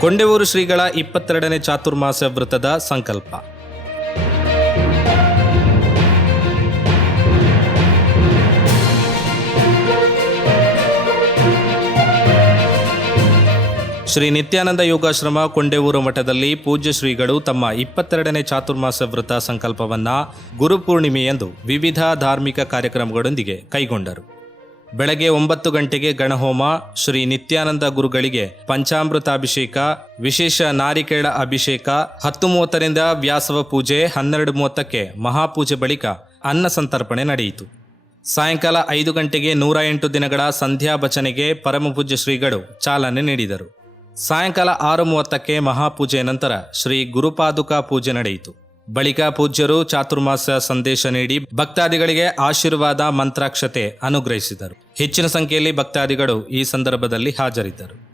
ಕೊಂಡೆವೂರು ಶ್ರೀಗಳ ಇಪ್ಪತ್ತೆರಡನೇ ಚಾತುರ್ಮಾಸ ವೃತದ ಸಂಕಲ್ಪ. ಶ್ರೀ ನಿತ್ಯಾನಂದ ಯೋಗಾಶ್ರಮ ಕೊಂಡೆವೂರು ಮಠದಲ್ಲಿ ಪೂಜ್ಯ ಶ್ರೀಗಳು ತಮ್ಮ ಇಪ್ಪತ್ತೆರಡನೇ ಚಾತುರ್ಮಾಸ ವೃತ ಸಂಕಲ್ಪವನ್ನು ಗುರುಪೂರ್ಣಿಮೆಯಂದು ವಿವಿಧ ಧಾರ್ಮಿಕ ಕಾರ್ಯಕ್ರಮಗಳೊಂದಿಗೆ ಕೈಗೊಂಡರು. ಬೆಳಗ್ಗೆ ಒಂಬತ್ತು ಗಂಟೆಗೆ ಗಣಹೋಮ, ಶ್ರೀ ನಿತ್ಯಾನಂದ ಗುರುಗಳಿಗೆ ಪಂಚಾಮೃತಾಭಿಷೇಕ, ವಿಶೇಷ ನಾರಿಕೇಳ ಅಭಿಷೇಕ, ಹತ್ತು ಮೂವತ್ತರಿಂದ ವ್ಯಾಸವ ಪೂಜೆ, ಹನ್ನೆರಡು ಮೂವತ್ತಕ್ಕೆ ಮಹಾಪೂಜೆ ಬಳಿಕ ಅನ್ನ ಸಂತರ್ಪಣೆ ನಡೆಯಿತು. ಸಾಯಂಕಾಲ ಐದು ಗಂಟೆಗೆ ನೂರ ಎಂಟು ದಿನಗಳ ಸಂಧ್ಯಾ ಭಜನೆಗೆ ಪರಮಪೂಜ್ಯ ಶ್ರೀಗಳು ಚಾಲನೆ ನೀಡಿದರು. ಸಾಯಂಕಾಲ ಆರು ಮೂವತ್ತಕ್ಕೆ ಮಹಾಪೂಜೆ ನಂತರ ಶ್ರೀ ಗುರುಪಾದುಕಾ ಪೂಜೆ ನಡೆಯಿತು. ಬಳಿಕ ಪೂಜ್ಯರು ಚಾತುರ್ಮಾಸ ಸಂದೇಶ ನೀಡಿ ಭಕ್ತಾದಿಗಳಿಗೆ ಆಶೀರ್ವಾದ, ಮಂತ್ರಾಕ್ಷತೆ ಅನುಗ್ರಹಿಸಿದರು. ಹೆಚ್ಚಿನ ಸಂಖ್ಯೆಯಲ್ಲಿ ಭಕ್ತಾದಿಗಳು ಈ ಸಂದರ್ಭದಲ್ಲಿ ಹಾಜರಿದ್ದರು.